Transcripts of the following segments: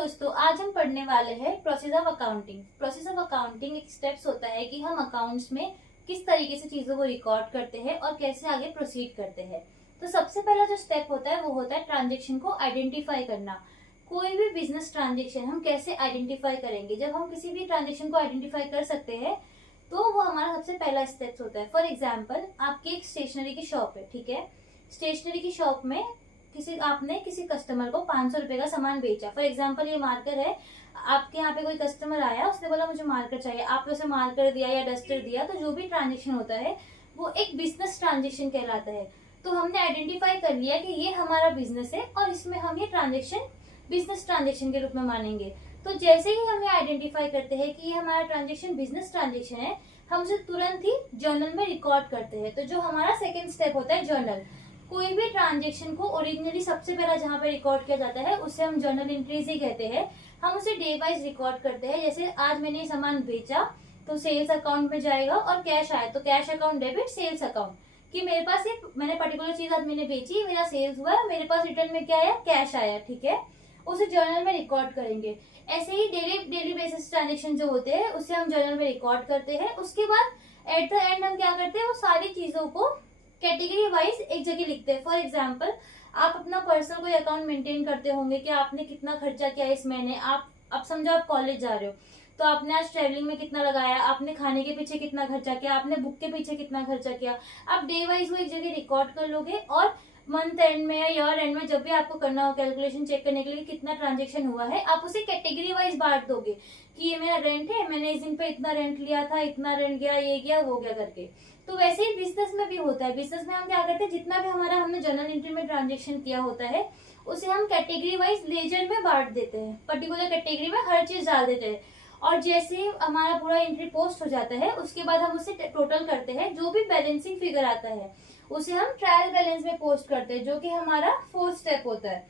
दोस्तों, आज हम पढ़ने वाले हैं process of accounting. Process of accounting एक स्टेप्स होता है कि हम अकाउंट्स में किस तरीके से चीजों को रिकॉर्ड करते हैं और कैसे आगे प्रोसीड करते हैं। तो सबसे पहला जो स्टेप होता है वो होता है ट्रांजेक्शन को आइडेंटिफाई करना। कोई भी बिजनेस ट्रांजेक्शन हम कैसे आइडेंटिफाई करेंगे? जब हम किसी भी ट्रांजेक्शन को आइडेंटिफाई कर सकते हैं तो वो हमारा सबसे पहला स्टेप्स होता है। फॉर एग्जाम्पल, आपकी एक स्टेशनरी की शॉप है, ठीक है। स्टेशनरी की शॉप में आपने किसी कस्टमर को 500 रुपए का सामान बेचा। फॉर एग्जाम्पल, ये मार्कर है, आपके यहाँ पे कोई कस्टमर आया, उसने बोला मुझे मार्कर चाहिए, आपने उसे मार्कर दिया या डस्टर दिया। तो जो भी ट्रांजेक्शन होता है वो एक बिजनेस ट्रांजेक्शन कहलाता है। तो हमने आइडेंटिफाई कर लिया कि ये हमारा बिजनेस है और इसमें हम ये ट्रांजेक्शन बिजनेस ट्रांजेक्शन के रूप में मानेंगे। तो जैसे ही हम ये आइडेंटिफाई करते हैं कि ये हमारा ट्रांजेक्शन बिजनेस ट्रांजेक्शन है, हम उसे तुरंत ही जर्नल में रिकॉर्ड करते हैं। तो जो हमारा सेकेंड स्टेप होता है जर्नल। कोई भी ट्रांजेक्शन को ओरिजिनली सबसे पहला जहाँ पे रिकॉर्ड किया जाता है उसे हम जर्नल एंट्रीज ही कहते हैं। हम उसे डे वाइज रिकॉर्ड करते हैं। जैसे आज मैंने सामान बेचा तो सेल्स अकाउंट में जाएगा, और कैश आया तो cash account debit sales account, कि मेरे पास ये मैंने पर्टिकुलर चीज आज मैंने बेची, मेरा सेल्स हुआ, मेरे पास रिटर्न में क्या आया, कैश आया, ठीक है। उसे जर्नल में रिकॉर्ड करेंगे। ऐसे ही डेली बेसिस ट्रांजेक्शन जो होते हैं उसे हम जर्नल में रिकॉर्ड करते हैं। उसके बाद एट द एंड हम क्या करते हैं, वो सारी चीजों को कैटेगरी वाइज एक जगह लिखते हैं। फॉर एग्जाम्पल, आप अपना पर्सनल कोई अकाउंट मेंटेन करते होंगे कि आपने कितना खर्चा किया इस महीने। आप समझो आप कॉलेज जा रहे हो तो आपने आज ट्रेवलिंग में कितना लगाया, आपने खाने के पीछे कितना खर्चा किया, आपने बुक के पीछे कितना खर्चा किया। आप डे वाइज वो एक जगह रिकॉर्ड कर लोगे, और मंथ एंड में या ईयर एंड में जब भी आपको करना हो कैलकुलेशन चेक करने के लिए कितना ट्रांजेक्शन हुआ है, आप उसे कैटेगरी वाइज बांट दोगे कि ये मेरा रेंट है, मैंने इस दिन पे इतना रेंट लिया था, इतना रेंट गया, ये गया, वो गया करके। तो वैसे ही बिजनेस में भी होता है। बिजनेस में हम क्या करते हैं, जितना भी हमने जर्नल एंट्री में ट्रांजेक्शन किया होता है उसे हम कैटेगरी वाइज लेजर में बांट देते हैं। पर्टिकुलर कैटेगरी में हर चीज डाल देते हैं, और जैसे ही हमारा पूरा एंट्री पोस्ट हो जाता है उसके बाद हम उसे टोटल करते हैं। जो भी बैलेंसिंग फिगर आता है उसे हम ट्रायल बैलेंस में पोस्ट करते हैं, जो कि हमारा फोर्थ स्टेप होता है।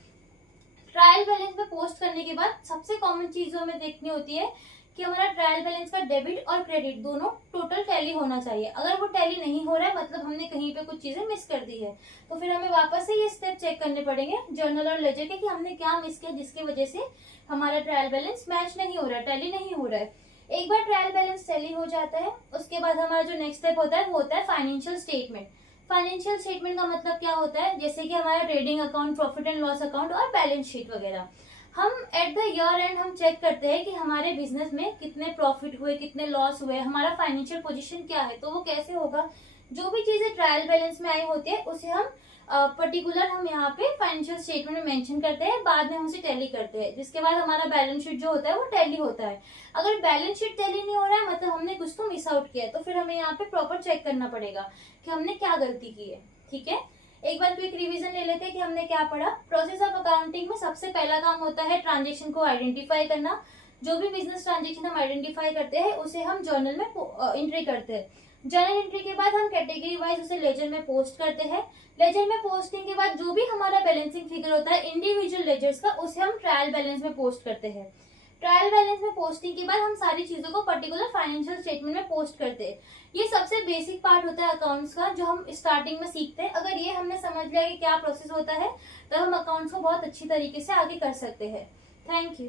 ट्रायल बैलेंस में पोस्ट करने के बाद सबसे कॉमन चीज हमें देखनी होती है कि हमारा ट्रायल बैलेंस का डेबिट और क्रेडिट दोनों टोटल टैली होना चाहिए। अगर वो टैली नहीं हो रहा है मतलब हमने कहीं पे कुछ चीजें मिस कर दी है, तो फिर हमें वापस से ये स्टेप चेक करने पड़ेंगे जर्नल और लेजर के कि हमने क्या मिस किया जिसकी वजह से हमारा ट्रायल बैलेंस मैच नहीं हो रहा है, टैली नहीं हो रहा है। एक बार ट्रायल बैलेंस टैली हो जाता है उसके बाद हमारा जो नेक्स्ट स्टेप होता है वो होता है फाइनेंशियल स्टेटमेंट। फाइनेंशियल स्टेटमेंट का मतलब क्या होता है, जैसे कि हमारा trading account, profit and loss account और बैलेंस शीट वगैरह। हम एट द ईयर एंड हम चेक करते हैं कि हमारे बिजनेस में कितने प्रॉफिट हुए, कितने लॉस हुए, हमारा फाइनेंशियल पोजीशन क्या है। तो वो कैसे होगा, जो भी चीजें ट्रायल बैलेंस में आई होती है उसे हम पर्टिकुलर हम यहाँ पे फाइनेंशियल स्टेटमेंट में मेंशन करते हैं, बाद में हम उसे टैली करते हैं, जिसके बाद हमारा बैलेंस शीट जो होता है वो टैली होता है। अगर बैलेंस शीट टैली नहीं हो रहा है मतलब हमने कुछ तो मिस आउट किया है, तो फिर हमें यहाँ पे प्रॉपर चेक करना पड़ेगा कि हमने क्या गलती की है, ठीक है। एक बार क्विक रिवीजन ले लेते हैं कि हमने क्या पढ़ा। प्रोसेस ऑफ अकाउंटिंग में सबसे पहला काम होता है ट्रांजेक्शन को आइडेंटिफाई करना। जो भी बिजनेस ट्रांजेक्शन हम आइडेंटिफाई करते हैं उसे हम जर्नल में एंट्री करते हैं। जर्नल एंट्री के बाद हम कैटेगरी वाइज उसे लेजर में पोस्ट करते हैं। लेजर में पोस्टिंग के बाद जो भी हमारा बैलेंसिंग फिगर होता है इंडिविजुअल लेजर्स का, उसे हम ट्रायल बैलेंस में पोस्ट करते हैं। ट्रायल बैलेंस में पोस्टिंग के बाद हम सारी चीजों को पर्टिकुलर फाइनेंशियल स्टेटमेंट में पोस्ट करते हैं। ये सबसे बेसिक पार्ट होता है अकाउंट्स का, जो हम स्टार्टिंग में सीखते हैं। अगर ये हमने समझ लिया कि क्या प्रोसेस होता है तो हम अकाउंट्स को बहुत अच्छी तरीके से आगे कर सकते हैं। Thank you.